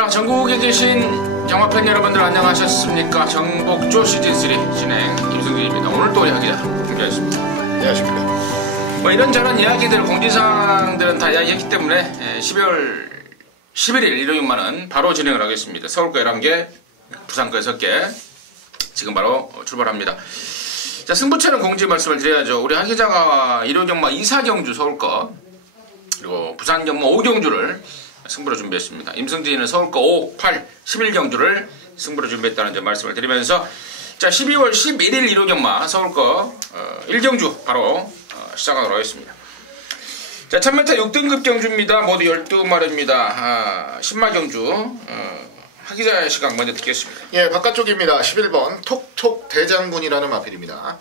자, 전국에 계신 영화팬 여러분들 안녕하셨습니까? 정복조 시즌3 진행 김승진입니다. 오늘 또 이야기자 준비하겠습니다. 안녕하십니까. 이런저런 이야기들, 공지사항들은 다 이야기했기 때문에 12월 11일 일요일만은 바로 진행을 하겠습니다. 서울거 11개, 부산거 6개 지금 바로 출발합니다. 자, 승부처는 공지 말씀을 드려야죠. 우리 하 기자가 일요 경마 2사경주 서울거, 그리고 부산 경마 5경주를 승부로 준비했습니다. 임승진은 서울거 5, 8, 11경주를 승부로 준비했다는 점 말씀을 드리면서, 자, 12월 11일 일요 경마 서울거 1경주 바로 시작하도록 하겠습니다. 자, 1000m 6등급 경주입니다. 모두 12마리입니다. 10마 경주. 하 기자의 시각 먼저 듣겠습니다. 예, 바깥쪽입니다. 11번 톡톡 대장군이라는 마필입니다.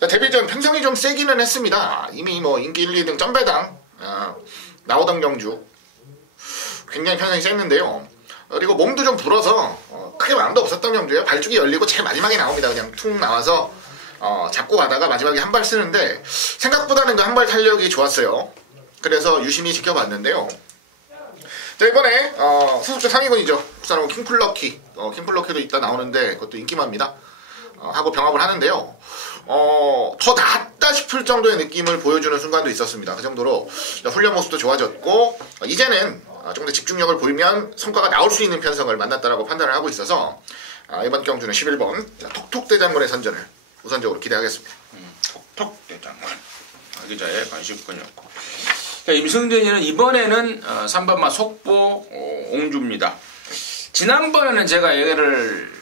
데뷔전 평성이 좀 세기는 했습니다. 이미 인기 1, 2등 점배당 나오던 경주 굉장히 평성이 셌는데요. 그리고 몸도 좀 불어서 크게 마음도 없었던 경주예요. 발죽이 열리고 제일 마지막에 나옵니다. 그냥 툭 나와서 잡고 가다가 마지막에 한 발 쓰는데 생각보다는 그 한 발 탄력이 좋았어요. 그래서 유심히 지켜봤는데요. 자, 이번에 소속주 상위군이죠. 국산하고 킹플러키, 킹플러키도 이따 나오는데 그것도 인기마입니다. 하고 병합을 하는데요. 더 낫다 싶을 정도의 느낌을 보여주는 순간도 있었습니다. 그 정도로 훈련 모습도 좋아졌고, 이제는 좀 더 집중력을 보이면 성과가 나올 수 있는 편성을 만났다라고 판단을 하고 있어서 이번 경주는 11번 톡톡 대장군의 선전을 우선적으로 기대하겠습니다. 톡톡 대장군. 하 기자의 관심권이었고. 임승진이는 이번에는 3번마 속보 옹주입니다. 지난번에는 제가 얘를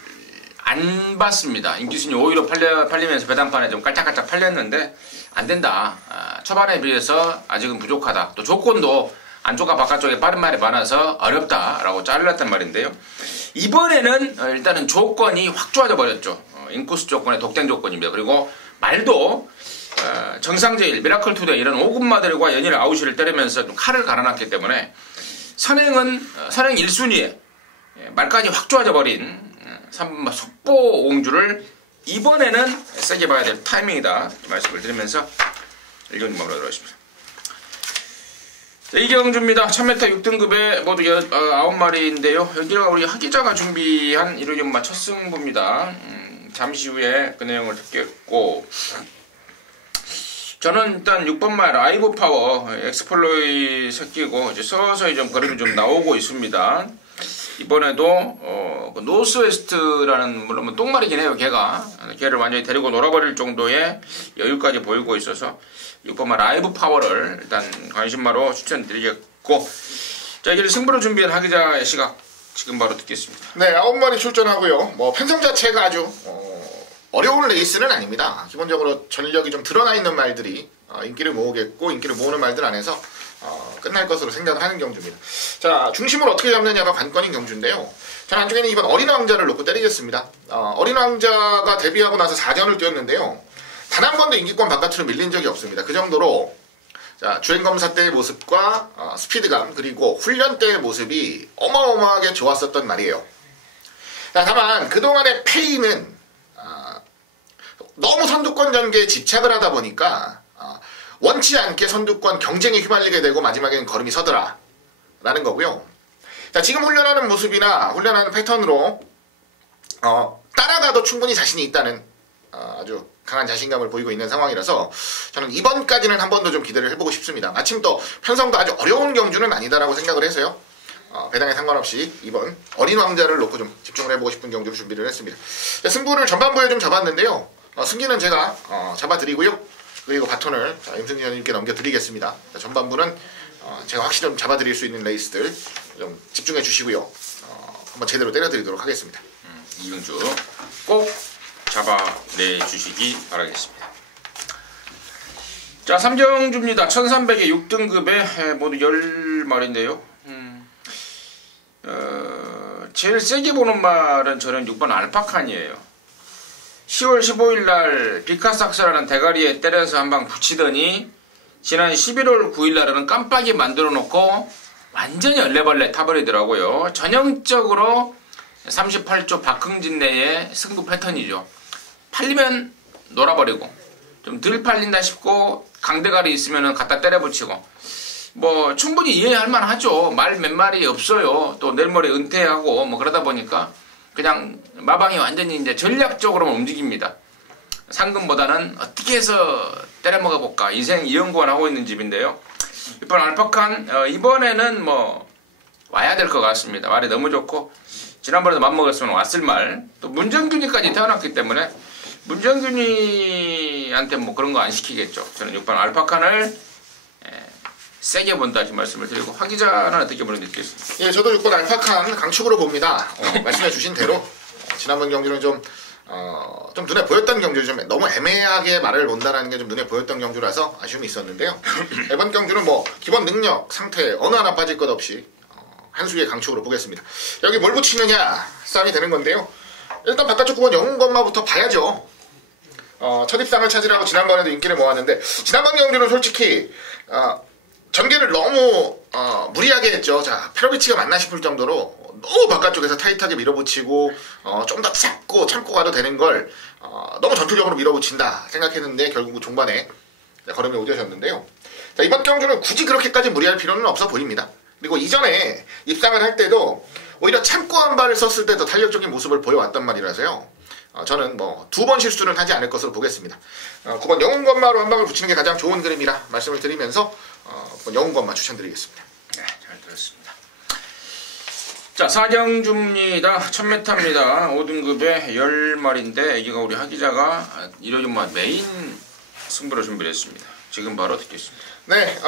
안 봤습니다. 인기순위 5위로 팔리면서 배당판에 좀 깔짝깔짝 팔렸는데 안된다. 초반에 비해서 아직은 부족하다. 또 조건도 안쪽과 바깥쪽에 빠른 말이 많아서 어렵다라고 잘랐단 말인데요. 이번에는 일단은 조건이 확 좋아져 버렸죠. 인코스 조건의 독땡 조건입니다. 그리고 말도 정상제일, 미라클 투데이 이런 5군마들과 연일 아웃을 때리면서 좀 칼을 갈아놨기 때문에 선행 1순위에 말까지 확 좋아져 버린 3번 속보 옹주를 이번에는 세게 봐야 될 타이밍이다 말씀을 드리면서 1경주 마무리하도록 하겠습니다. 자, 2경주입니다. 1000m 6등급에 모두 9마리인데요. 여기가 우리 하 기자가 준비한 일요 경마 첫 승부입니다. 잠시 후에 그 내용을 듣겠고, 저는 일단 6번마 라이브 파워 엑스플로이 새끼고 이제 서서히 좀 걸음이 좀 나오고 있습니다. 이번에도 노스웨스트라는, 물론 똥말이긴 해요. 걔를 완전히 데리고 놀아버릴 정도의 여유까지 보이고 있어서 6번마 라이브 파워를 일단 관심마로 추천드리겠고, 자, 이제 승부를 준비한 하 기자의 시각 지금 바로 듣겠습니다. 네, 9마리 출전하고요. 편성 자체가 아주 어려운 레이스는 아닙니다. 기본적으로 전력이 좀 드러나 있는 말들이 인기를 모으겠고, 인기를 모으는 말들 안에서 끝날 것으로 생각을 하는 경주입니다. 자, 중심을 어떻게 잡느냐가 관건인 경주인데요. 저는 안쪽에는 이번 어린 왕자를 놓고 때리겠습니다. 어린 왕자가 데뷔하고 나서 4전을 뛰었는데요. 단 한 번도 인기권 바깥으로 밀린 적이 없습니다. 그 정도로 주행검사 때의 모습과 스피드감, 그리고 훈련 때의 모습이 어마어마하게 좋았었던 말이에요. 자, 다만 그동안의 페이는 너무 선두권 전개에 집착을 하다 보니까 원치 않게 선두권 경쟁에 휘말리게 되고 마지막에는 걸음이 서더라 라는 거고요. 자, 지금 훈련하는 모습이나 훈련하는 패턴으로 따라가도 충분히 자신이 있다는 아주 강한 자신감을 보이고 있는 상황이라서 저는 이번까지는 한 번 더 좀 기대를 해보고 싶습니다. 마침 또 편성도 아주 어려운 경주는 아니다라고 생각을 해서요. 배당에 상관없이 이번 어린 왕자를 놓고 좀 집중을 해보고 싶은 경주를 준비를 했습니다. 자, 승부를 전반부에 좀 잡았는데요. 승기는 제가 잡아드리고요. 그리고 바톤을 임승진 형님께 넘겨드리겠습니다. 자, 전반부는 제가 확실히 좀 잡아드릴 수 있는 레이스들 좀 집중해 주시고요. 한번 제대로 때려드리도록 하겠습니다. 이경주 꼭 잡아내주시기 바라겠습니다. 자, 3경주입니다. 1300에 6등급에 모두 10마리인데요. 제일 세게 보는 말은 저는 6번 알파칸이에요. 10월 15일날 비카삭스라는 대가리에 때려서 한 방 붙이더니 지난 11월 9일날은 깜빡이 만들어 놓고 완전히 얼레벌레 타버리더라고요. 전형적으로 38조 박흥진 내의 승부 패턴이죠. 팔리면 놀아버리고, 좀 덜 팔린다 싶고 강대가리 있으면 갖다 때려붙이고, 뭐 충분히 이해할 만하죠. 말 몇 마리 없어요. 또 내일 모레 은퇴하고 뭐 그러다 보니까 그냥 마방이 완전히 이제 전략적으로만 움직입니다. 상금보다는 어떻게 해서 때려먹어 볼까 인생 이 연구만 하고 있는 집인데요. 이번 알파칸 이번에는 뭐 와야 될 것 같습니다. 말이 너무 좋고 지난번에도 맘먹었으면 왔을 말. 또 문정균이까지 태어났기 때문에 문정균이한테 뭐 그런 거 안 시키겠죠. 저는 6번 알파칸을 세게 본다 이 말씀을 드리고 화 기자는 어떻게 보는지 듣겠습니다. 예, 저도 6번 알파칸 강축으로 봅니다. 말씀해 주신 대로 지난번 경주는 좀 눈에 보였던 경주, 좀 너무 애매하게 말을 본다라는 게 좀 눈에 보였던 경주라서 아쉬움이 있었는데요. 이번 경주는 뭐 기본 능력, 상태 어느 하나 빠질 것 없이 한 수의 강축으로 보겠습니다. 여기 뭘 붙이느냐 싸움이 되는 건데요. 일단 바깥쪽 9번 영웅건마부터 봐야죠. 첫 입상을 찾으라고 지난번에도 인기를 모았는데 지난번 경주는 솔직히 전개를 너무 무리하게 했죠. 자, 페로비치가 맞나 싶을 정도로 너무 바깥쪽에서 타이트하게 밀어붙이고 좀 더 참고 가도 되는 걸 너무 전투력으로 밀어붙인다 생각했는데 결국 종반에 걸음에 오되셨는데요. 자, 이번 경주는 굳이 그렇게까지 무리할 필요는 없어 보입니다. 그리고 이전에 입상을 할 때도 오히려 참고 한 발을 썼을 때 더 탄력적인 모습을 보여왔단 말이라서요. 저는 뭐 2번 실수는 하지 않을 것으로 보겠습니다. 9번 영웅건마로 한 방을 붙이는 게 가장 좋은 그림이라 말씀을 드리면서 9번 영웅건마 추천드리겠습니다. 네, 잘 들었습니다. 자, 사경주입니다. 1000m입니다. 5등급에 10마리인데 여기가 우리 하기자가 이러지만 메인 승부로 준비를 했습니다. 지금 바로 듣겠습니다. 네,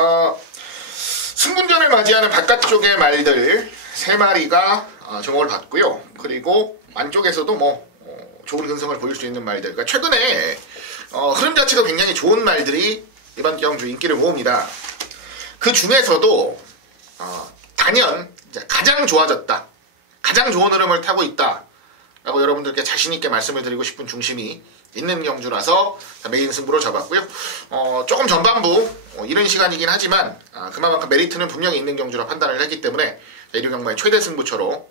승분전을 맞이하는 바깥쪽의 말들 3마리가 주목을 받고요. 그리고 안쪽에서도 뭐 좋은 근성을 보일 수 있는 말들. 그러니까 최근에 흐름 자체가 굉장히 좋은 말들이 이번 경주 인기를 모읍니다. 그 중에서도 단연 이제 가장 좋아졌다, 가장 좋은 흐름을 타고 있다 라고 여러분들께 자신있게 말씀을 드리고 싶은 중심이 있는 경주라서 메인 승부로 잡았고요. 조금 전반부 이른 시간이긴 하지만 그만큼 메리트는 분명히 있는 경주라 판단을 했기 때문에 1류 경마의 최대 승부처로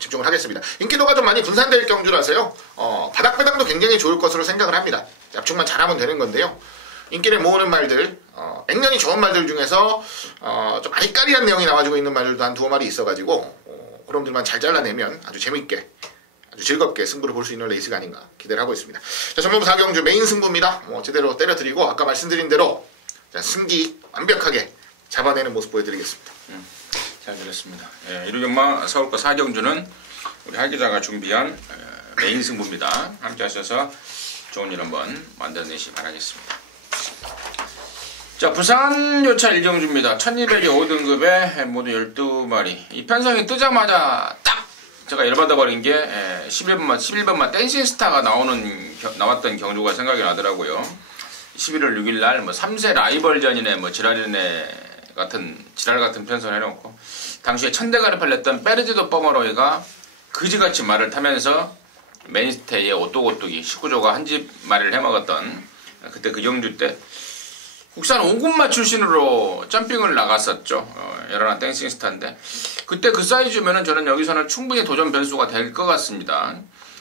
집중을 하겠습니다. 인기도가 좀 많이 분산될 경주라서요. 바닥 배당도 굉장히 좋을 것으로 생각을 합니다. 압축만 잘하면 되는 건데요. 인기를 모으는 말들, 액면이 좋은 말들 중에서 좀 아리까리한 내용이 나와주고 있는 말들도 한 2마리 있어가지고 그럼들만 잘 잘라내면 아주 재밌게 아주 즐겁게 승부를 볼 수 있는 레이스가 아닌가 기대를 하고 있습니다. 자, 전반부 4경주 메인 승부입니다. 제대로 때려드리고 아까 말씀드린 대로 승기 완벽하게 잡아내는 모습 보여드리겠습니다. 잘 들었습니다. 예, 1류 경마 서울과 4경주는 우리 하기자가 준비한 메인 승부입니다. 함께 하셔서 좋은 일 한번 만들어내시기 바라겠습니다. 자, 부산 요차 1경주입니다. 1200에 5등급에 모두 12마리. 이 편성이 뜨자마자 딱 제가 열받아 버린 게 11번만 댄싱스타가 나왔던 경주가 생각이 나더라고요. 11월 6일날 뭐 3세 라이벌전이네 뭐 지랄 같은 편성을 해놓고 당시에 천대가를 팔렸던 페르지도 뻐머로이가 그지같이 말을 타면서 메인스테이의 오똑오똑이 19조가 한 집 말을 해먹었던 그때 그 경주 때 국산 5군마 출신으로 점핑을 나갔었죠. 여러나 댄싱스타인데 그때 그 사이즈면은 저는 여기서는 충분히 도전 변수가 될 것 같습니다.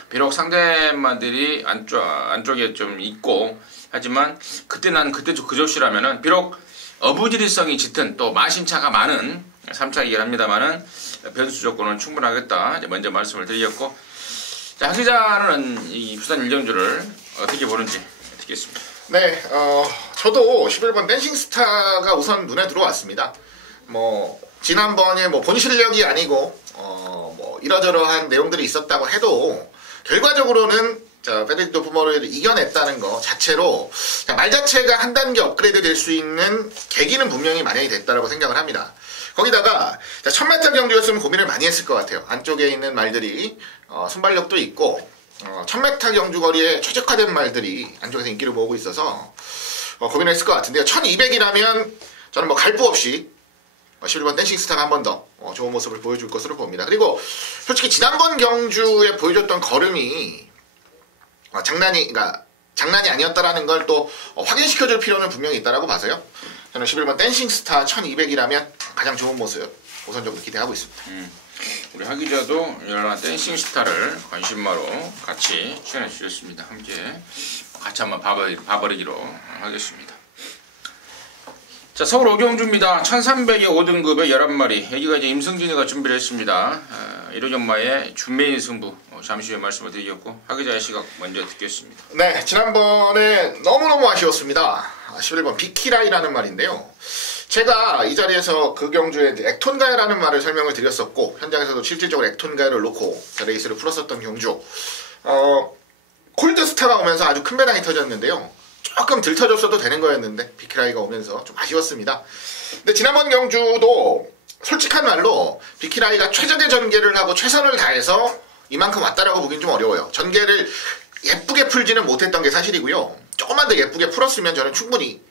비록 상대마들이 안쪽에 좀 있고 하지만 그때 그 조씨라면은 비록 어부지리성이 짙은 또 마신차가 많은 3차이긴 합니다만은 변수 조건은 충분하겠다. 이제 먼저 말씀을 드렸고, 자, 하기자는 이 부산 1경주를 어떻게 보는지 듣겠습니다. 네, 저도 11번 댄싱스타가 우선 눈에 들어왔습니다. 뭐 지난번에 뭐 본 실력이 아니고 뭐 이러저러한 내용들이 있었다고 해도 결과적으로는 페르지도 뻐머로이를 이겨냈다는 거 자체로 말 자체가 한 단계 업그레이드 될 수 있는 계기는 분명히 마련이 됐다고 생각을 합니다. 거기다가 1000m 경주였으면 고민을 많이 했을 것 같아요. 안쪽에 있는 말들이 순발력도 있고 1000m 경주 거리에 최적화된 말들이 안쪽에서 인기를 모으고 있어서 고민을 했을 것 같은데요. 1200이라면 저는 뭐 갈부 없이 11번 댄싱스타가 한 번 더 좋은 모습을 보여줄 것으로 봅니다. 그리고 솔직히 지난번 경주에 보여줬던 걸음이 장난이 아니었다라는 걸 또 확인시켜줄 필요는 분명히 있다라고 봐서요. 저는 11번 댄싱스타 1200이라면 가장 좋은 모습 우선적으로 기대하고 있습니다. 우리 하기자도 여러나 댄싱스타를 관심마로 같이 추천해 주셨습니다. 함께 같이 한번 봐버리기로 하겠습니다. 자, 서울 오경주입니다. 1300의 5등급의 11마리. 여기가 이제 임승진이가 준비를 했습니다. 1호 전마의 준메인 승부. 잠시 후에 말씀을 드리겠고, 하기자의 시각 먼저 듣겠습니다. 네, 지난번에 너무너무 아쉬웠습니다. 11번 비키라이라는 말인데요. 제가 이 자리에서 그 경주에 액톤가야라는 말을 설명을 드렸었고, 현장에서도 실질적으로 액톤가야를 놓고 레이스를 풀었었던 경주. 콜드스타가 오면서 아주 큰 배당이 터졌는데요. 조금 덜 터졌어도 되는 거였는데 비키라이가 오면서 좀 아쉬웠습니다. 근데 지난번 경주도 솔직한 말로 비키라이가 최적의 전개를 하고 최선을 다해서 이만큼 왔다라고 보긴 좀 어려워요. 전개를 예쁘게 풀지는 못했던 게 사실이고요. 조금만 더 예쁘게 풀었으면 저는 충분히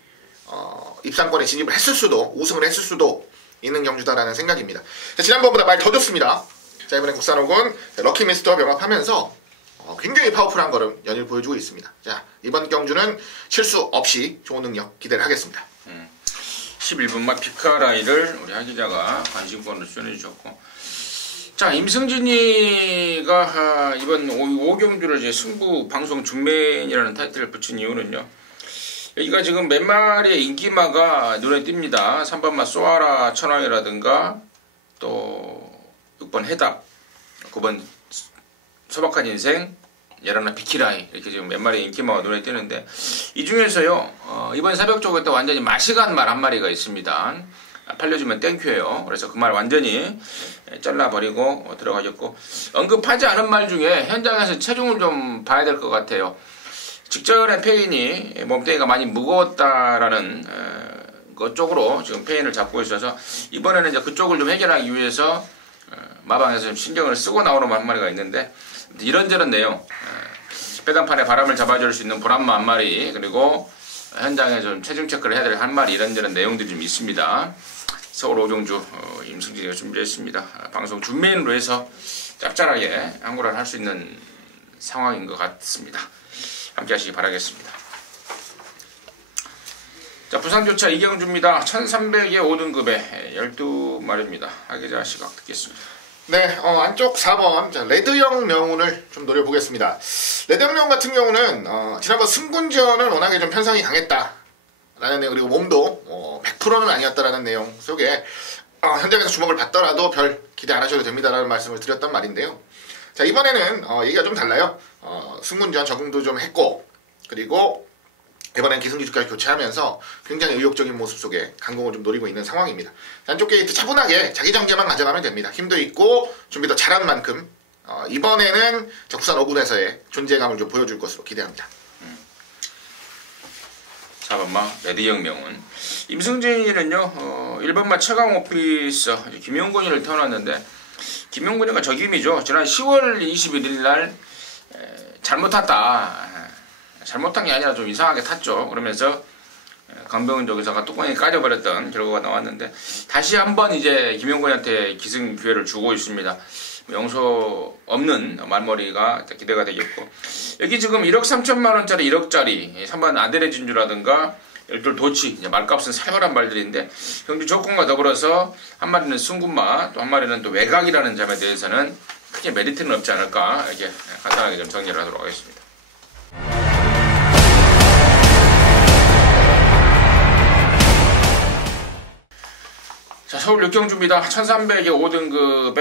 입상권에 진입을 했을 수도, 우승을 했을 수도 있는 경주다라는 생각입니다. 자, 지난번보다 많이 더 좋습니다. 자, 이번엔 국산호군 럭키미스터와 병합하면서 굉장히 파워풀한 걸음 연일 보여주고 있습니다. 자, 이번 경주는 실수 없이 좋은 능력 기대를 하겠습니다. 11번마 비카라이를 우리 하기자가 관심권으로 추천해주셨고, 자, 임승진이가 이번 5경주를 이제 승부 방송 준맨이라는 타이틀을 붙인 이유는요, 여기가 지금 몇 마리의 인기마가 눈에 띕니다. 3번마 쏘아라 천왕이라든가, 또 6번 해답, 9번 소박한 인생, 11번 비키라이, 이렇게 지금 몇 마리 인기마가 눈에 띄는데, 이 중에서요, 이번 새벽 쪽에 또 완전히 맛이간 말 한 마리가 있습니다. 팔려주면 땡큐예요. 그래서 그 말 완전히 잘라버리고 들어가겠고, 언급하지 않은 말 중에 현장에서 체중을 좀 봐야 될 것 같아요. 직전에 페인이 몸뚱이가 많이 무거웠다라는 것 쪽으로 지금 페인을 잡고 있어서, 이번에는 이제 그쪽을 좀 해결하기 위해서 마방에서 좀 신경을 쓰고 나오는 한 마리가 있는데, 이런저런 내용, 배단판에 바람을 잡아줄 수 있는 보람마 한 마리, 그리고 현장에 좀 체중 체크를 해야 될 한 마리, 이런저런 내용들이 좀 있습니다. 서울 오경주 임승진이가 준비했습니다. 방송 준메인으로 해서 짭짤하게 항구를 할 수 있는 상황인 것 같습니다. 함께 하시기 바라겠습니다. 자, 부산교차 이경주입니다. 1300의 5등급에 12마리입니다. 하기자 시각 듣겠습니다. 네, 안쪽 4번 자, 레드형 명운을 좀 노려보겠습니다. 레드형 명운 같은 경우는 지난번 승군전은 워낙에 좀 편성이 강했다라는 내용, 그리고 몸도 100%는 아니었다라는 내용 속에 현장에서 주목을 받더라도 별 기대 안 하셔도 됩니다라는 말씀을 드렸단 말인데요. 자, 이번에는 얘기가 좀 달라요. 승군전 적응도 좀 했고, 그리고 이번엔 기승기술까지 교체하면서 굉장히 의욕적인 모습 속에 강공을 좀 노리고 있는 상황입니다. 안쪽 게이트 차분하게 자기 전개만 가져가면 됩니다. 힘도 있고 준비도 잘한 만큼 이번에는 국산 5군에서의 존재감을 좀 보여줄 것으로 기대합니다. 4번마 레드형 명운. 임승진이는요, 1번마 최강 오피서 김용곤이를 태어났는데, 김용곤이가 적임이죠. 지난 10월 21일 날 잘못 탔다. 잘못한 게 아니라 좀 이상하게 탔죠. 그러면서 강병은 저기서가 뚜껑이 까져버렸던 결과가 나왔는데, 다시 한번 이제 김용곤한테 기승 기회를 주고 있습니다. 용서 없는 말머리가 기대가 되겠고, 여기 지금 1억 3천만 원짜리 1억짜리 3번 아델의 진주라든가 12 도치, 이제 말값은 살벌한 말들인데, 경주 조건과 더불어서 한 마리는 승군마, 또 한 마리는 또 외곽이라는 점에 대해서는 크게 메리트는 없지 않을까, 이렇게 간단하게 좀 정리를 하도록 하겠습니다. 자, 서울 육경주입니다. 1300의 5등급의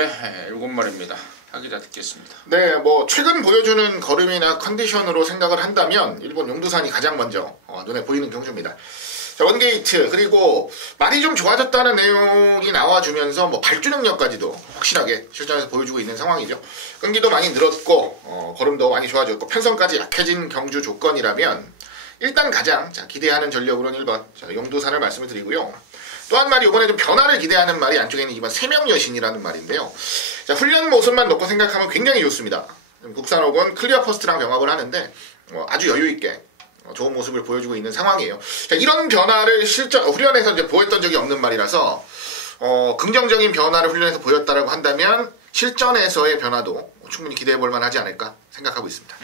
7마리입니다. 하기자 듣겠습니다. 네, 최근 보여주는 걸음이나 컨디션으로 생각을 한다면 일본 용두산이 가장 먼저 눈에 보이는 경주입니다. 자, 원게이트, 그리고 말이 좀 좋아졌다는 내용이 나와주면서 발주 능력까지도 확실하게 실전에서 보여주고 있는 상황이죠. 끈기도 많이 늘었고 걸음도 많이 좋아졌고 편성까지 약해진 경주 조건이라면 일단 가장 기대하는 전력으로는 1번 용두산을 말씀을 드리고요. 또 한 말이 이번에 좀 변화를 기대하는 말이 안쪽에 있는 2번 세명여신이라는 말인데요. 자, 훈련 모습만 놓고 생각하면 굉장히 좋습니다. 국산호군 클리어 퍼스트랑 병합을 하는데 아주 여유있게 좋은 모습을 보여주고 있는 상황이에요. 자, 이런 변화를 훈련에서 이제 보였던 적이 없는 말이라서 긍정적인 변화를 훈련에서 보였다라고 한다면 실전에서의 변화도 충분히 기대해볼 만하지 않을까 생각하고 있습니다.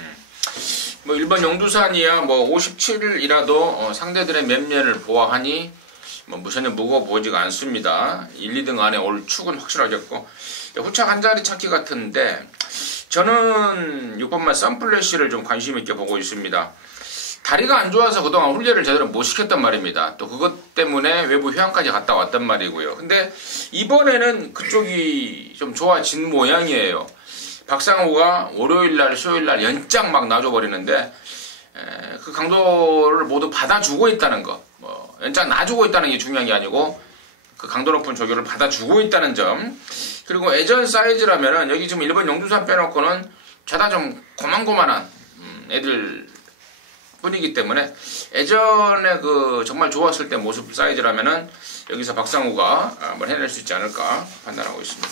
일본 용두산이야 57이라도 상대들의 면면을 보아하니 전혀 무거워 보이지가 않습니다. 1, 2등 안에 올 축은 확실하겠고, 후착 한 자리 찾기 같은데 저는 6번만 썬플래시를 좀 관심 있게 보고 있습니다. 다리가 안 좋아서 그동안 훈련을 제대로 못 시켰단 말입니다. 또 그것 때문에 외부 휴양까지 갔다 왔단 말이고요. 근데 이번에는 그쪽이 좀 좋아진 모양이에요. 박상호가 월요일날 수요일날 연장 막 놔줘버리는데 그 강도를 모두 받아주고 있다는 거, 연장 놔주고 있다는 게 중요한 게 아니고 그 강도 높은 조교를 받아주고 있다는 점. 그리고 예전 사이즈라면은 여기 지금 1번 영주산 빼놓고는 죄다 좀 고만고만한 애들 뿐이기 때문에 예전에 그 정말 좋았을 때 모습 사이즈라면은 여기서 박상우가 한번 해낼 수 있지 않을까 판단하고 있습니다.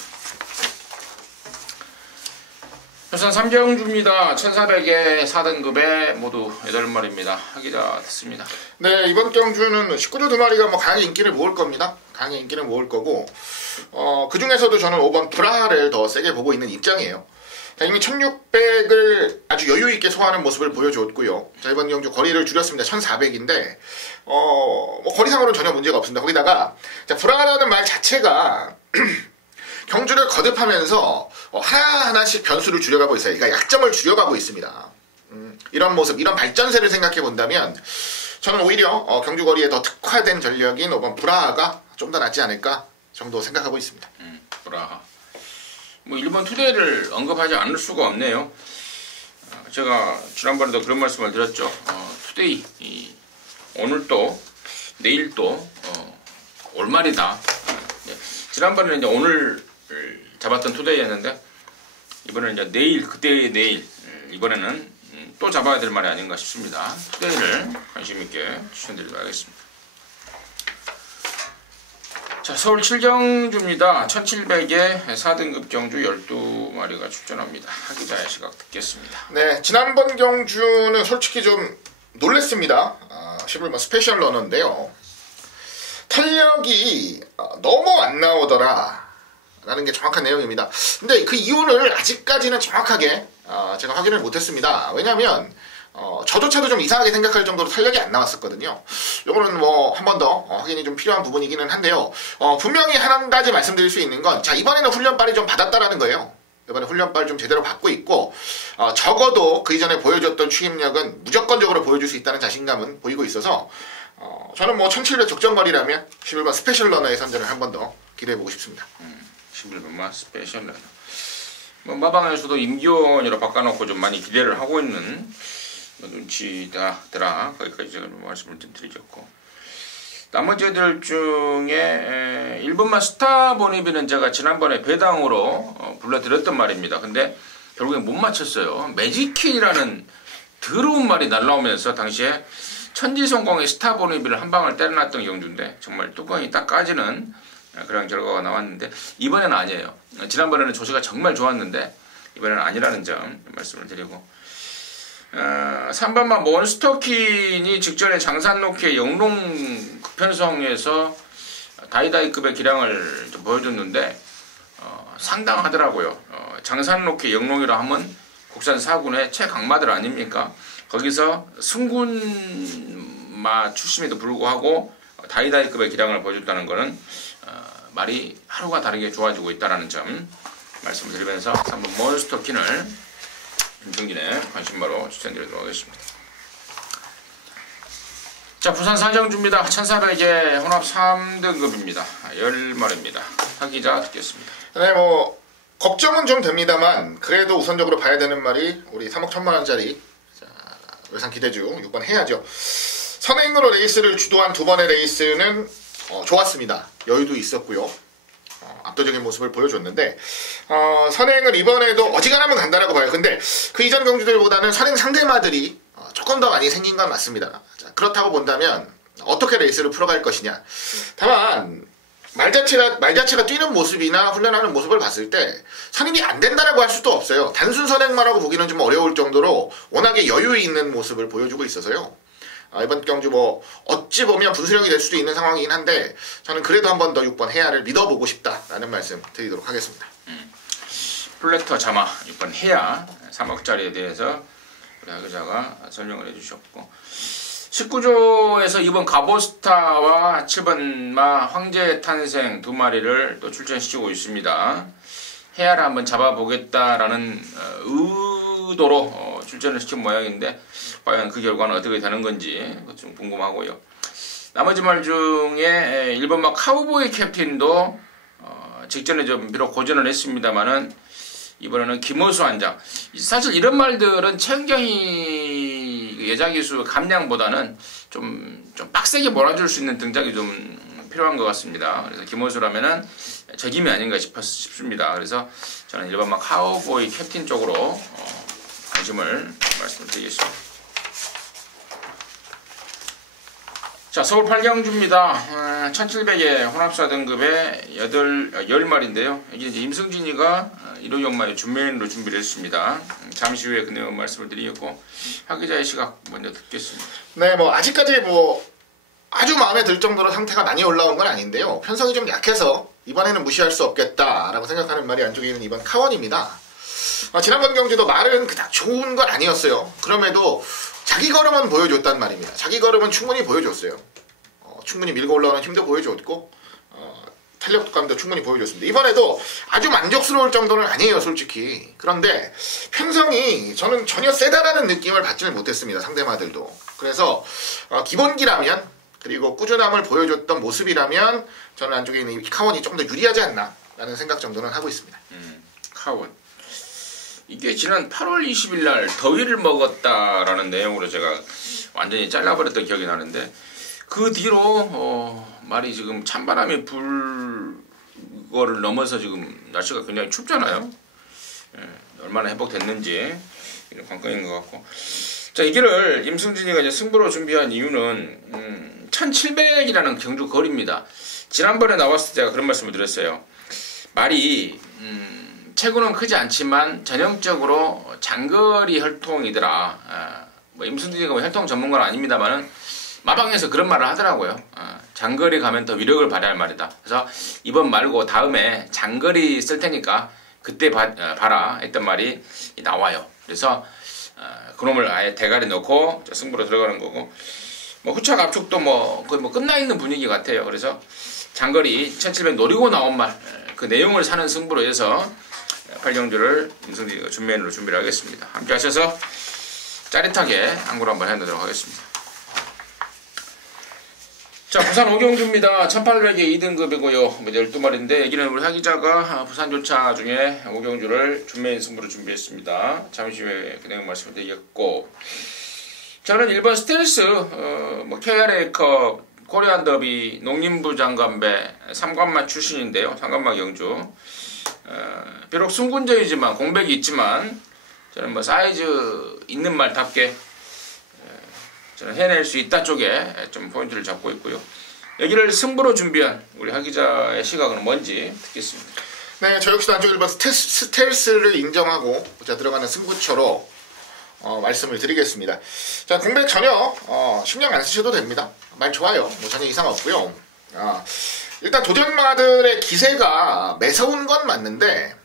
우선 3경주입니다. 1400에 4등급에 모두 8마리입니다. 하기자 됐습니다. 네, 이번 경주는 19조 2마리가 뭐 강하게 인기를 모을 겁니다. 강하게 인기를 모을 거고, 그 중에서도 저는 5번 브라하를 더 세게 보고 있는 입장이에요. 자, 이미 1600을 아주 여유있게 소화하는 모습을 보여줬고요. 자, 이번 경주 거리를 줄였습니다. 1400인데, 뭐 거리상으로는 전혀 문제가 없습니다. 거기다가, 자, 브라하라는 말 자체가, 경주를 거듭하면서 하나하나씩 변수를 줄여가고 있어요. 그러니까 약점을 줄여가고 있습니다. 이런 모습, 이런 발전세를 생각해 본다면 저는 오히려 경주 거리에 더 특화된 전력인 5번 브라하가 좀 더 낫지 않을까 정도 생각하고 있습니다. 브라하. 뭐 1번 투데이를 언급하지 않을 수가 없네요. 제가 지난번에도 그런 말씀을 드렸죠. 투데이 오늘도 내일도 올말이다. 지난번에는 이제 오늘 잡았던 투데이였는데 이번에는 이제 내일, 그때의 내일, 이번에는 또 잡아야 될 말이 아닌가 싶습니다. 투데이를 관심있게 추천드리도록 하겠습니다. 자, 서울 7경주입니다. 1700에 4등급 경주 12마리가 출전합니다. 하기자의 시각 듣겠습니다. 네, 지난번 경주는 솔직히 좀 놀랬습니다. 11번 스페셜 러너인데요. 탄력이 너무 안 나오더라 라는 게 정확한 내용입니다. 근데 그 이유를 아직까지는 정확하게 제가 확인을 못했습니다. 왜냐면 저조차도 좀 이상하게 생각할 정도로 탄력이 안 나왔었거든요. 요거는 뭐 한 번 더 확인이 좀 필요한 부분이기는 한데요. 분명히 한 가지 말씀드릴 수 있는 건, 자, 이번에는 훈련빨이 좀 받았다라는 거예요. 이번에 훈련빨 좀 제대로 받고 있고, 적어도 그 이전에 보여줬던 추임력은 무조건적으로 보여줄 수 있다는 자신감은 보이고 있어서 저는 뭐 1700 적정거리라면 11번 스페셜 러너의 선전을 한 번 더 기대해보고 싶습니다. 11번만 스페셜 러너. 뭐 마방에서도 임기원으로 바꿔놓고 좀 많이 기대를 하고 있는 눈치다더라. 거기까지 제가 말씀을 좀 드리겠고, 나머지 애들 중에 1번만 스타보니비는 제가 지난번에 배당으로 불러드렸던 말입니다. 근데 결국엔 못 맞췄어요. 매직킨이라는 더러운 말이 날라오면서 당시에 천지성공의 스타보니비를 한 방을 때려놨던 경주인데 정말 뚜껑이 딱 까지는 그런 결과가 나왔는데 이번에는 아니에요. 지난번에는 조시가 정말 좋았는데 이번에는 아니라는 점 말씀을 드리고, 3번만 몬스터킨이 직전에 장산로키의 영롱 급편성에서 다이다이급의 기량을 좀 보여줬는데 상당하더라고요. 장산로키 영롱이라 하면 국산 4군의 최강마들 아닙니까? 거기서 승군마 출신에도 불구하고 다이다이급의 기량을 보여줬다는 것은 말이 하루가 다르게 좋아지고 있다는 점 말씀을 드리면서 3번 몬스터킨을 김종진의 관심바로 추천드리도록 하겠습니다. 자, 부산 사정주입니다. 1400에 혼합 3등급입니다. 10마리입니다. 하기자 듣겠습니다. 네, 뭐 걱정은 좀 됩니다만 그래도 우선적으로 봐야 되는 말이 우리 3억 1천만원짜리 외상 기대주 6번 해야죠. 선행으로 레이스를 주도한 두 번의 레이스는 좋았습니다. 여유도 있었고요. 압도적인 모습을 보여줬는데 선행을 이번에도 어지간하면 간다라고 봐요. 근데 그 이전 경주들보다는 선행 상대마들이 조금 더 많이 생긴 건 맞습니다. 자, 그렇다고 본다면 어떻게 레이스를 풀어갈 것이냐. 다만 말 자체가 뛰는 모습이나 훈련하는 모습을 봤을 때 선행이 안 된다라고 할 수도 없어요. 단순 선행만 하고 보기는 좀 어려울 정도로 워낙에 여유 있는 모습을 보여주고 있어서요. 이번 경주 뭐 어찌 보면 분수령이 될 수도 있는 상황이긴 한데 저는 그래도 한 번 더 6번 해야를 믿어보고 싶다라는 말씀 드리도록 하겠습니다. 플래터 자마 6번 해야 3억짜리에 대해서 우리 하기자가 설명을 해주셨고, 19조에서 2번 가보스타와 7번 마 황제 탄생 두 마리를 또 출전시키고 있습니다. 해야를 한번 잡아보겠다라는 의도로 출전을 시킨 모양인데 과연 그 결과는 어떻게 되는 건지 좀 궁금하고요. 나머지 말 중에 1번마 카우보이 캡틴도 직전에 좀 비록 고전을 했습니다만은 이번에는 김호수 한장. 사실 이런 말들은 최은경이 예자기수 감량보다는 좀 빡세게 몰아줄 수 있는 등장이 좀 필요한 것 같습니다. 그래서 김호수라면은 적임이 아닌가 싶습니다. 그래서 저는 1번마 카우보이 캡틴 쪽으로 관심을 말씀을 드리겠습니다. 자, 서울 8경주입니다. 1700의 혼합사 등급의 10마리인데요. 이게 이제 임승진이가 1호 연마에 준메인으로 준비를 했습니다. 잠시 후에 그 내용 말씀을 드리겠고, 하 기자의 시각 먼저 듣겠습니다. 네, 뭐 아직까지 뭐 아주 마음에 들 정도로 상태가 많이 올라온 건 아닌데요. 편성이 좀 약해서 이번에는 무시할 수 없겠다라고 생각하는 말이 안쪽에 있는 이번 카원입니다. 지난번 경주도 말은 그닥 좋은 건 아니었어요. 그럼에도 자기 걸음은 보여줬단 말입니다. 자기 걸음은 충분히 보여줬어요. 충분히 밀고 올라오는 힘도 보여줬고 탄력감도 충분히 보여줬습니다. 이번에도 아주 만족스러울 정도는 아니에요, 솔직히. 그런데 편성이 저는 전혀 세다라는 느낌을 받지를 못했습니다, 상대마들도. 그래서 기본기라면 그리고 꾸준함을 보여줬던 모습이라면 저는 안쪽에 있는 이 카원이 좀 더 유리하지 않나 라는 생각 정도는 하고 있습니다. 카원. 이게 지난 8월 20일 날 더위를 먹었다라는 내용으로 제가 완전히 잘라버렸던 기억이 나는데, 그 뒤로 말이 지금 찬바람이 불 거를 넘어서 지금 날씨가 굉장히 춥잖아요. 얼마나 회복됐는지 이런 관건인 것 같고. 자, 이 길을 임승진이가 이제 승부로 준비한 이유는 1700이라는 경주 거리입니다. 지난번에 나왔을 때 제가 그런 말씀을 드렸어요. 말이 체구는 크지 않지만 전형적으로 장거리 혈통이더라. 뭐 임승진이가 뭐 혈통 전문가는 아닙니다만은 마방에서 그런 말을 하더라고요. 장거리 가면 더 위력을 발휘할 말이다. 그래서 이번 말고 다음에 장거리 쓸 테니까 그때 봐라 했던 말이 나와요. 그래서 그놈을 아예 대가리 넣고 승부로 들어가는 거고, 뭐 후착 압축도 뭐 거의 뭐 끝나 있는 분위기 같아요. 그래서 장거리 1700 노리고 나온 말, 그 내용을 사는 승부로 해서 8경주를 임승진이가 준메인으로 준비를 하겠습니다. 함께 하셔서 짜릿하게 항구를 한번 해보도록 하겠습니다. 자, 부산 5경주입니다. 1800의 2등급이고요. 12마리인데 여기는 우리 하 기자가 부산 조차 중에 5경주를 준메인 승부를 준비했습니다. 잠시 후에 그 내용 말씀을 드리겠고, 저는 1번 스텔스, KRA컵, 코리안 더비, 농림부 장관배 3관마 출신인데요. 3관마 경주. 비록 순군적이지만 공백이 있지만 저는 뭐 사이즈 있는 말답게 저는 해낼 수 있다 쪽에 좀 포인트를 잡고 있고요. 여기를 승부로 준비한 우리 하 기자의 시각은 뭔지 듣겠습니다. 네, 저 역시도 안쪽 1번 스텔스를 인정하고 자 들어가는 승부처로 말씀을 드리겠습니다. 자, 공백 전혀 신경 안 쓰셔도 됩니다. 말 좋아요. 뭐 전혀 이상 없고요. 일단 도전마들의 기세가 매서운 건 맞는데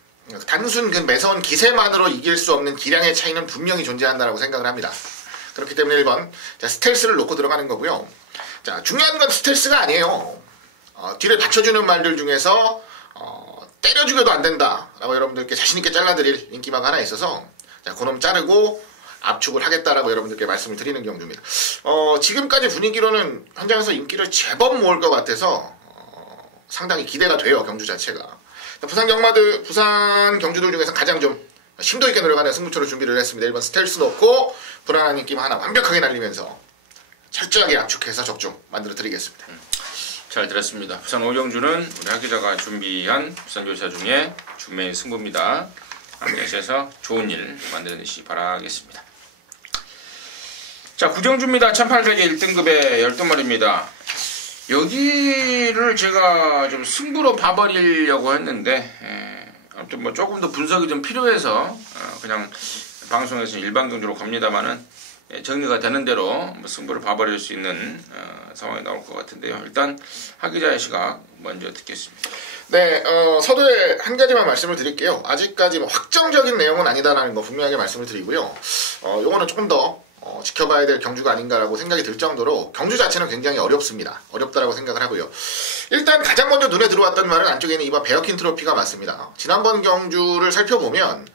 단순 그 매서운 기세만으로 이길 수 없는 기량의 차이는 분명히 존재한다고 생각을 합니다. 그렇기 때문에 1번 자, 스텔스를 놓고 들어가는 거고요. 자, 중요한 건 스텔스가 아니에요. 뒤를 받쳐주는 말들 중에서 때려 죽여도 안 된다 라고 여러분들께 자신있게 잘라드릴 인기마가 하나 있어서 자, 그놈 자르고 압축을 하겠다라고 여러분들께 말씀을 드리는 경주입니다. 지금까지 분위기로는 현장에서 인기를 제법 모을 것 같아서 상당히 기대가 돼요, 경주 자체가. 부산 경주들 중에서 가장 좀 심도 있게 들어가는 승부처로 준비를 했습니다. 1번 스텔스 놓고 불안한 인기만 하나 완벽하게 날리면서 철저하게 압축해서 적중 만들어 드리겠습니다. 잘 들었습니다. 부산 5경주는 우리 하 기자가 준비한 부산조차 중에 준메인 승부입니다. 함께 하셔서 좋은 일 만드시기 바라겠습니다. 자, 9경주입니다. 1800의 1등급의 12마리입니다. 여기를 제가 좀 승부로 봐버리려고 했는데 아무튼 뭐 조금 더 분석이 좀 필요해서 그냥 방송에서 일반 경주로 갑니다만은 정리가 되는 대로 뭐 승부를 봐버릴 수 있는 상황이 나올 것 같은데요. 일단 하 기자의 시각 먼저 듣겠습니다. 네, 서두에 한 가지만 말씀을 드릴게요. 아직까지 뭐 확정적인 내용은 아니다라는 거 분명하게 말씀을 드리고요. 요거는 조금 더 지켜봐야 될 경주가 아닌가라고 생각이 들 정도로 경주 자체는 굉장히 어렵습니다. 어렵다라고 생각을 하고요. 일단 가장 먼저 눈에 들어왔던 말은 안쪽에 있는 이번 베어킨 트로피가 맞습니다. 지난번 경주를 살펴보면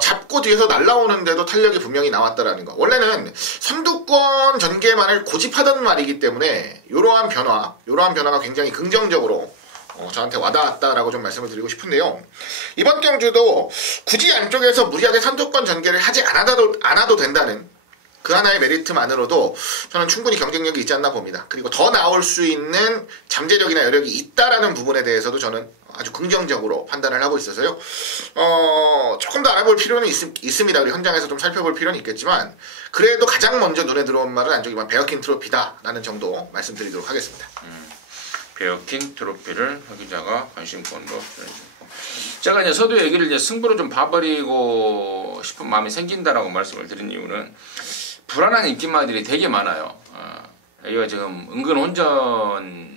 잡고 뒤에서 날라오는데도 탄력이 분명히 나왔다라는 거. 원래는 선두권 전개만을 고집하던 말이기 때문에 이러한 변화가 굉장히 긍정적으로 저한테 와닿았다라고 좀 말씀을 드리고 싶은데요. 이번 경주도 굳이 안쪽에서 무리하게 선두권 전개를 하지 않아도 된다는 그 하나의 메리트만으로도 저는 충분히 경쟁력이 있지 않나 봅니다. 그리고 더 나올 수 있는 잠재력이나 여력이 있다라는 부분에 대해서도 저는 아주 긍정적으로 판단을 하고 있어서요. 조금 더 알아볼 필요는 있습니다. 우리 현장에서 좀 살펴볼 필요는 있겠지만 그래도 가장 먼저 눈에 들어온 말은 안쪽이만 베어킨 트로피다라는 정도 말씀드리도록 하겠습니다. 베어킨 트로피를 박 기자가 관심권으로 전해주고, 제가 이제 서두 얘기를 이제 승부로 좀 봐버리고 싶은 마음이 생긴다라고 말씀을 드린 이유는 불안한 인기마들이 되게 많아요. 여기가 지금 은근 혼전으로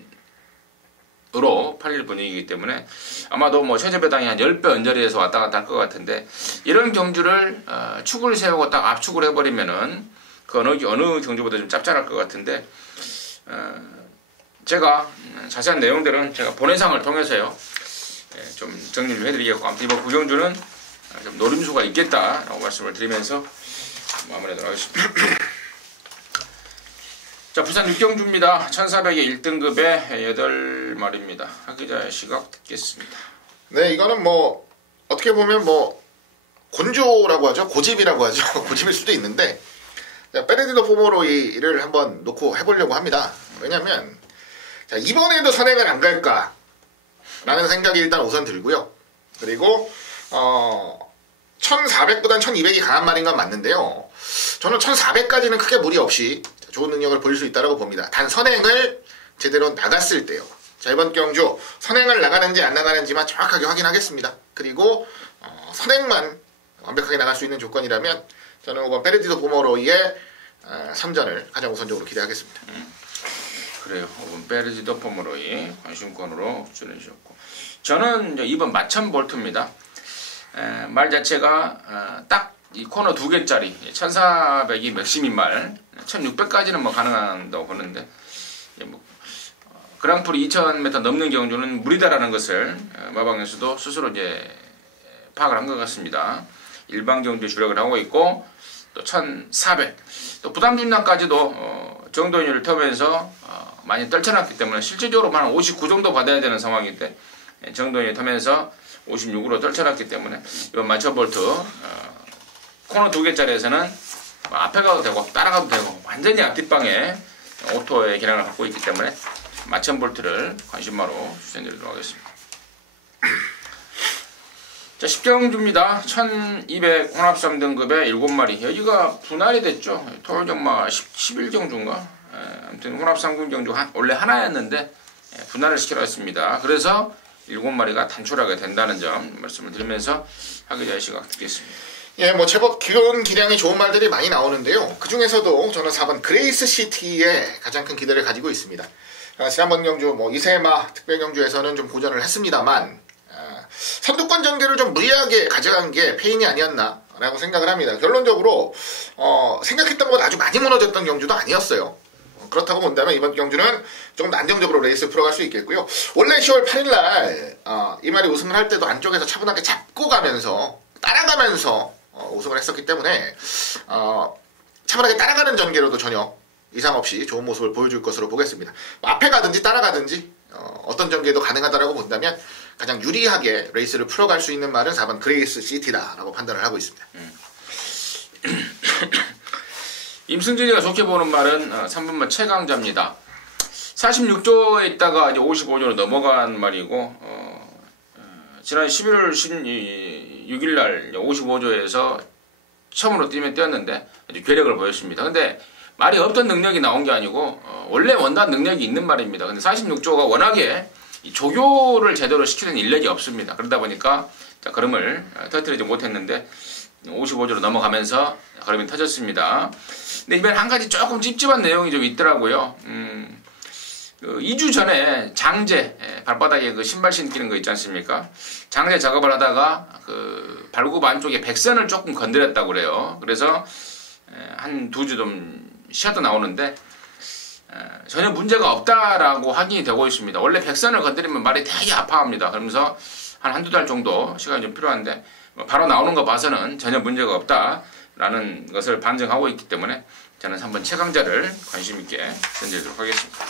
팔릴 분위기이기 때문에 아마도 뭐 최저배당이 한 10배 언저리에서 왔다 갔다 할 것 같은데, 이런 경주를 축을 세우고 딱 압축을 해버리면은 그 어느 경주보다 좀 짭짤할 것 같은데, 제가 자세한 내용들은 제가 본회상을 통해서요 좀 정리를 해드리겠고, 아무튼 이번 구경주는 좀 노림수가 있겠다라고 말씀을 드리면서 마무리하도록 하겠습니다. 자, 부산 6경주입니다. 1400의 1등급의 8마리입니다. 박 기자의 시각 듣겠습니다. 네, 이거는 뭐 어떻게 보면 뭐 곤조라고 하죠. 고집이라고 하죠. 고집일 수도 있는데, 페르디도 포모로이를 한번 놓고 해보려고 합니다. 왜냐면 자, 이번에도 선행을 안 갈까 라는 생각이 일단 우선 들고요. 그리고 1400보단 1200이 강한 말인 건 맞는데요. 저는 1400까지는 크게 무리 없이 좋은 능력을 보일 수 있다고 봅니다. 단 선행을 제대로 나갔을 때요. 자, 이번 경주 선행을 나가는지 안 나가는지만 정확하게 확인하겠습니다. 그리고 선행만 완벽하게 나갈 수 있는 조건이라면 저는 이번 페르디도 포모로이의 3전을 가장 우선적으로 기대하겠습니다. 그래요. 이번 페르디도 포모로이 관심권으로 출연해주셨고, 저는 이번 마천 볼트입니다. 말 자체가 딱 이 코너 2개짜리 1400이 맥심인 말, 1600까지는 뭐 가능하다고 보는데, 뭐 그랑프리 2000m 넘는 경주는 무리다라는 것을 마방에서도 스스로 이제 파악을 한 것 같습니다. 일반 경주에 주력을 하고 있고, 또 1400, 또 부담 중량까지도 정도인을 타면서 많이 떨쳐놨기 때문에 실질적으로 한 59 정도 받아야 되는 상황인데, 정도인을 타면서 56으로 떨쳐놨기 때문에 이번 마천볼트 코너 2개짜리에서는 앞에 가도 되고 따라가도 되고 완전히 앞뒷방에 오토의 기량을 갖고 있기 때문에 마천볼트를 관심마로 추천드리도록 하겠습니다. 자, 10경주입니다. 1200 혼합 3등급의 7마리. 여기가 분할이 됐죠. 토요정마 11경주인가? 아무튼 혼합 3군 경주 원래 하나였는데 분할을 시키려 했습니다. 그래서 7마리가 단출하게 된다는 점 말씀을 드리면서 박 기자의 시각 듣겠습니다. 예, 뭐 제법 기존 기량이 좋은 말들이 많이 나오는데요. 그 중에서도 저는 4번 그레이스 시티에 가장 큰 기대를 가지고 있습니다. 지난번 경주 뭐 이세마 특별 경주에서는 좀 고전을 했습니다만 선두권 전개를 좀 무리하게 가져간 게 페인이 아니었나라고 생각을 합니다. 결론적으로 생각했던 것보다 아주 많이 무너졌던 경주도 아니었어요. 그렇다고 본다면 이번 경주는 조금 더 안정적으로 레이스 풀어갈 수 있겠고요. 원래 10월 8일날 이 말이 우승을 할 때도 안쪽에서 차분하게 잡고 가면서 따라가면서 우승을 했었기 때문에 차분하게 따라가는 전개로도 전혀 이상 없이 좋은 모습을 보여줄 것으로 보겠습니다. 앞에 가든지 따라가든지 어떤 전개도 가능하다고 본다면 가장 유리하게 레이스를 풀어갈 수 있는 말은 4번 그레이스 시티다라고 판단을 하고 있습니다. 임승진이가 좋게 보는 말은 3번만 최강자입니다. 46조에 있다가 이제 55조로 넘어간 말이고, 지난 11월 16일날 55조에서 처음으로 뛰었는데 아주 괴력을 보였습니다. 근데 말이 없던 능력이 나온 게 아니고 원래 원단 능력이 있는 말입니다. 근데 46조가 워낙에 이 조교를 제대로 시키는 인력이 없습니다. 그러다 보니까 걸음을 터뜨리지 못했는데 55조로 넘어가면서 걸음이 터졌습니다. 근데 이번에 한 가지 조금 찝찝한 내용이 좀 있더라고요. 2주 전에 장제, 발바닥에 그 신발 신기는 거 있지 않습니까? 장제 작업을 하다가 그 발굽 안쪽에 백선을 조금 건드렸다고 그래요. 그래서 한 2주 좀 쉬었다 나오는데 전혀 문제가 없다라고 확인이 되고 있습니다. 원래 백선을 건드리면 말이 되게 아파합니다. 그러면서 한두 달 정도 시간이 좀 필요한데 바로 나오는 거 봐서는 전혀 문제가 없다라는 것을 반증하고 있기 때문에 저는 한번 최강자를 관심 있게 던져드리도록 하겠습니다.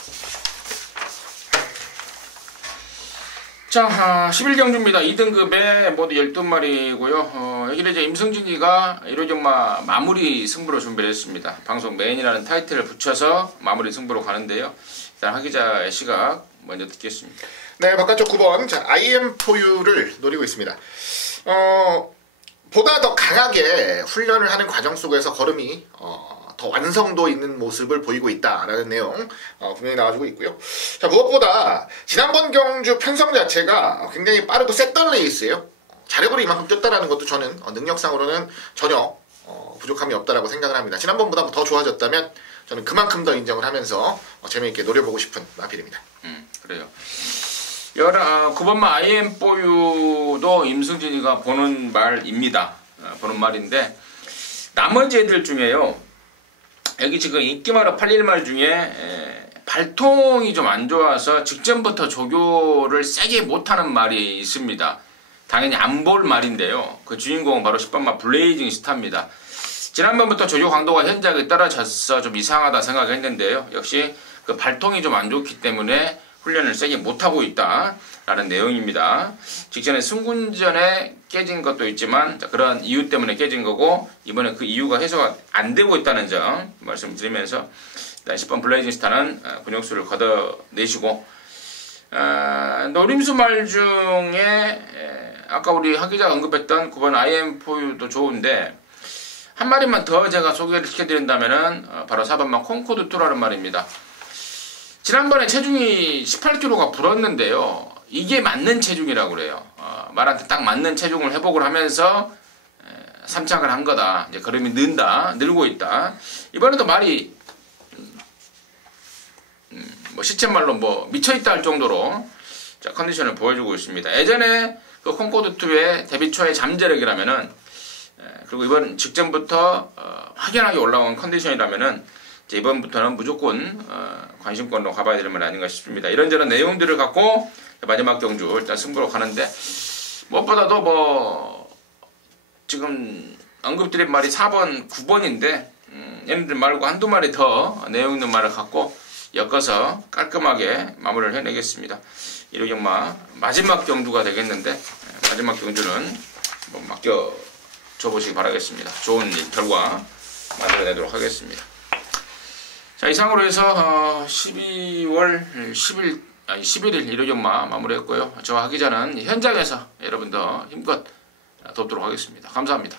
자, 11경주입니다. 2등급에 모두 12마리고요. 여기는 이제 임승진이가 1호전마 마무리 승부로 준비를 했습니다. 방송 메인이라는 타이틀을 붙여서 마무리 승부로 가는데요. 일단 하기자의 시각 먼저 듣겠습니다. 네, 바깥쪽 9번. 자, IM4U를 노리고 있습니다. 보다 더 강하게 훈련을 하는 과정 속에서 걸음이 더 완성도 있는 모습을 보이고 있다라는 내용 분명히 나와주고 있고요. 자, 무엇보다 지난번 경주 편성 자체가 굉장히 빠르고 셌던 레이스예요. 자력으로 이만큼 뛰었다라는 것도 저는 능력상으로는 전혀 부족함이 없다라고 생각을 합니다. 지난번보다 더 좋아졌다면 저는 그만큼 더 인정을 하면서 재미있게 노려보고 싶은 마필입니다. 그래요. 9번마 IM4U도 임승진이가 보는 말입니다. 보는 말인데 나머지 애들 중에요. 여기 지금 인기마로 팔릴 말 중에 발통이 좀 안 좋아서 직전부터 조교를 세게 못하는 말이 있습니다. 당연히 안 볼 말인데요. 그 주인공은 바로 10번마 블레이징 스타입니다. 지난번부터 조교 강도가 현저하게 떨어져서 좀 이상하다 생각했는데요. 역시 그 발통이 좀 안 좋기 때문에 훈련을 세게 못하고 있다라는 내용입니다. 직전에 승군전에 깨진 것도 있지만 그런 이유 때문에 깨진 거고 이번에 그 이유가 해소가 안 되고 있다는 점 말씀드리면서 일단 10번 블레이징 스타는 근육수를 걷어내시고 노림수 말 중에 아까 우리 하기자가 언급했던 9번 IM4U도 좋은데 한 마리만 더 제가 소개를 시켜드린다면은 바로 4번만 콩코드 투라는 말입니다. 지난번에 체중이 18kg가 불었는데요. 이게 맞는 체중이라고 그래요. 말한테 딱 맞는 체중을 회복을 하면서 3착을 한 거다. 이제 걸음이 늘고 있다. 이번에도 말이 시쳇말로 미쳐있다 할 정도로 자, 컨디션을 보여주고 있습니다. 예전에 그 콩코드2의 데뷔 초의 잠재력이라면은 그리고 이번 직전부터 확연하게 올라온 컨디션이라면은 이번부터는 무조건 관심권으로 가봐야 될 만 아닌가 싶습니다. 이런저런 내용들을 갖고 마지막 경주 일단 승부로 가는데 무엇보다도 지금 언급드린 말이 4번, 9번인데 얘네들 말고 한두 마리 더 내용 있는 말을 갖고 엮어서 깔끔하게 마무리를 해내겠습니다. 1호경마 마지막 경주가 되겠는데 마지막 경주는 맡겨줘 보시기 바라겠습니다. 좋은 결과 만들어내도록 하겠습니다. 자, 이상으로 해서 12월 11일 1호경마 마무리했고요. 저와 하기자는 현장에서 여러분 더 힘껏 돕도록 하겠습니다. 감사합니다.